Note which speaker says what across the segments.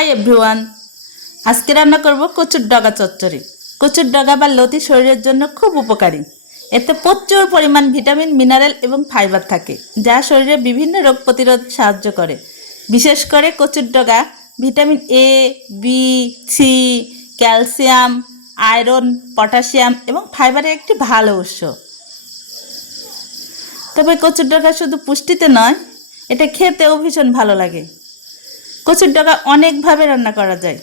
Speaker 1: Hi everyone আজকে রান্না করব কচুর ডগা চচ্চড়ি। কচুর ডগা বা লতি শরীরের জন্য খুব উপকারী। এতে প্রচুর পরিমাণ ভিটামিন, মিনারেল এবং ফাইবার থাকে, যা শরীরে বিভিন্ন রোগ প্রতিরোধ সাহায্য করে। বিশেষ করে কচুর ডগা vitamin A B C calcium, iron, potassium এবং ফাইবারের একটি ভালো উৎস। তবে কচুর ডগা শুধু পুষ্টিতে নয়, এটা খেতেও ভীষণ ভালো লাগে। কচুর ডগা অনেকভাবে রান্না করা যায়।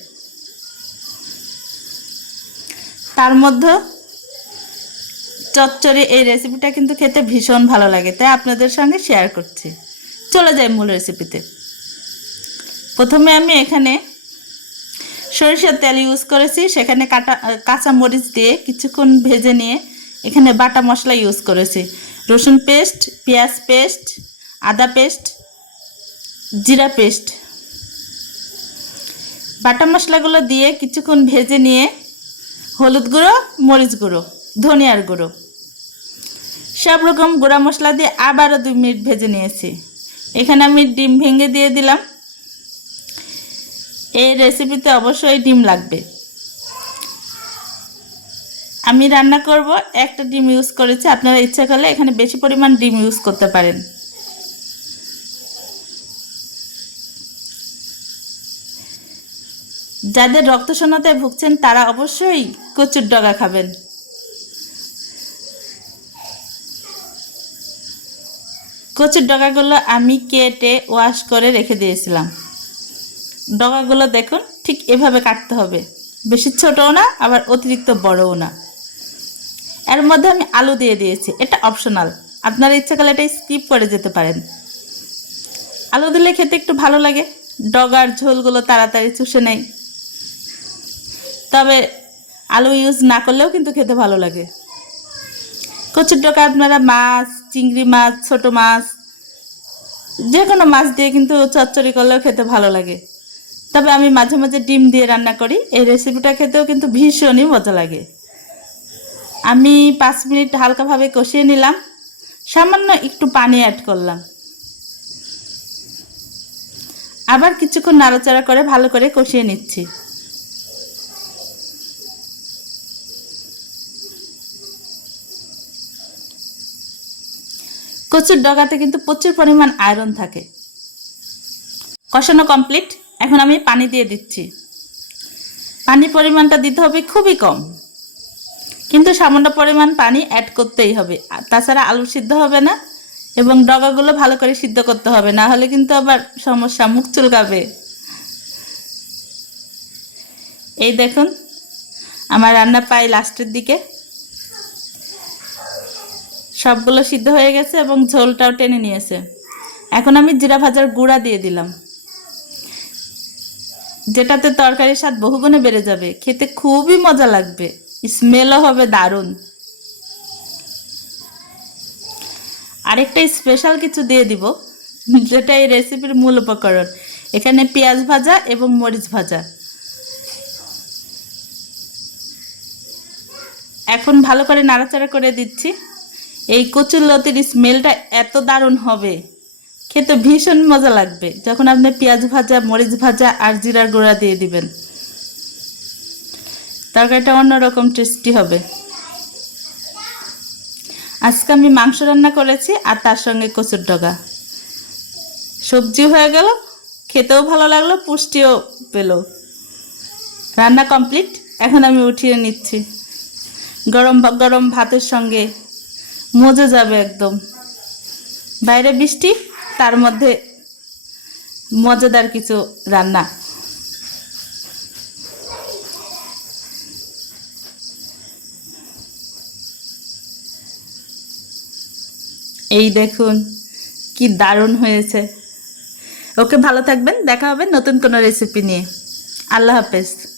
Speaker 1: তার মধ্যে চচ্চড়ি এই রেসিপিটা কিন্তু খেতে ভীষণ ভালো লাগে, তাই আপনাদের সঙ্গে শেয়ার করছি। চলে যাই মূল রেসিপিতে প্রথমে আমি এখানে সরিষার তেল ইউজ করেছি, সেখানে কাটা, কাঁচা মরিচ দিয়ে কিছুক্ষণ ভেজে নিয়ে এখানে বাটা মশলা ইউজ করেছি। রসুন পেস্ট পেঁয়াজ পেস্ট আদা পেস্ট জিরা পেস্ট বাটা মশলাগুলো দিয়ে কিছুক্ষণ ভেজে নিয়ে হলুদ গুঁড়ো, মরিচ গুঁড়ো, ধনিয়ার গুঁড়ো। সব রকম গুঁড়া মশলা দিয়ে আবারও দুই মিনিট ভেজে নিয়েছি। এখানে আমি ডিম ভেঙে দিয়ে দিলাম। এই রেসিপিতে অবশ্যই ডিম লাগবে। আমি রান্না করব, একটা ডিম ইউজ করেছি। আপনারা ইচ্ছা করলে এখানে বেশি পরিমাণ ডিম ইউজ করতে পারেন। যাদের রক্তশূন্যতায় ভুগছেন, তারা অবশ্যই কচুর ডগা খাবেন। কচুর ডগাগুলো আমি কেটে ওয়াশ করে রেখে দিয়েছিলাম। ডগাগুলো দেখুন, ঠিক এভাবে কাটতে হবে। বেশি ছোটও না, আবার অতিরিক্ত বড়ও না। এর মধ্যে আমি আলু দিয়ে দিয়েছি, এটা অপশনাল আপনার ইচ্ছা করলে এটা স্কিপ করে যেতে পারেন। আলু দিলে খেতে একটু ভালো লাগে। ডগার ঝোলগুলো তাড়াতাড়ি চুষে নেয়। তবে আলু ইউজ না করলেও কিন্তু খেতে ভালো লাগে। কচুর ডগা আপনারা মাছ, চিংড়ি মাছ, ছোট মাছ যে কোনো মাছ দিয়ে কিন্তু চচ্চড়ি করলেও খেতে ভালো লাগে। তবে আমি মাঝে মাঝে ডিম দিয়ে রান্না করি, এই রেসিপিটা খেতেও কিন্তু ভীষণই মজা লাগে। আমি পাঁচ মিনিট হালকাভাবে কষিয়ে নিলাম, সামান্য একটু পানি অ্যাড করলাম। আবার কিছুক্ষণ নাড়াচাড়া করে ভালো করে কষিয়ে নিচ্ছি। কচুর ডগাতে কিন্তু প্রচুর পরিমাণ আয়রন থাকে। কষানো কমপ্লিট এখন আমি পানি দিয়ে দিচ্ছি। পানির পরিমাণটা দিতে হবে খুবই কম। কিন্তু সামান্য পরিমাণ পানি অ্যাড করতেই হবে। তাছাড়া আলু সিদ্ধ হবে না এবং ডগাগুলো ভালো করে সিদ্ধ করতে হবে। না হলে কিন্তু আবার সমস্যা, মুখ চুলকাবে। এই দেখুন, আমার রান্না প্রায় লাস্টের দিকে। সবগুলো সিদ্ধ হয়ে গেছে এবং ঝোলটাও টেনে নিয়েছে। এখন আমি জিরা ভাজার গুঁড়া দিয়ে দিলাম। যেটাতে তরকারির স্বাদ বহুগুণে বেড়ে যাবে। খেতে খুবই মজা লাগবে। স্মেলও হবে দারুণ। আরেকটা স্পেশাল কিছু দিয়ে দিব, যেটা এই রেসিপির মূল উপকরণ। এখানে পেঁয়াজ ভাজা এবং মরিচ ভাজা। এখন ভালো করে নাড়াচাড়া করে দিচ্ছি। এই কচুর লতির স্মেলটা এত দারুণ হবে। খেতে ভীষণ মজা লাগবে। যখন আপনি পেঁয়াজ ভাজা, মরিচ ভাজা আর জিরার গুঁড়া দিয়ে দিবেন। তরকারিটা অন্যরকম টেস্টি হবে। আজকে আমি মাংস রান্না করেছি আর তার সঙ্গে কচুর ডগা। সবজি হয়ে গেল, খেতেও ভালো লাগল, পুষ্টিও পেল। রান্না কমপ্লিট, এখন আমি উঠিয়ে নিচ্ছি। গরম গরম ভাতের সঙ্গে মজে যাবে একদম। বাইরে বৃষ্টি, তার মধ্যে মজাদার কিছু রান্না। এই দেখুন, কি দারুণ হয়েছে। ওকে ভালো থাকবেন, দেখা হবে নতুন কোনো রেসিপি নিয়ে। আল্লাহ হাফেজ।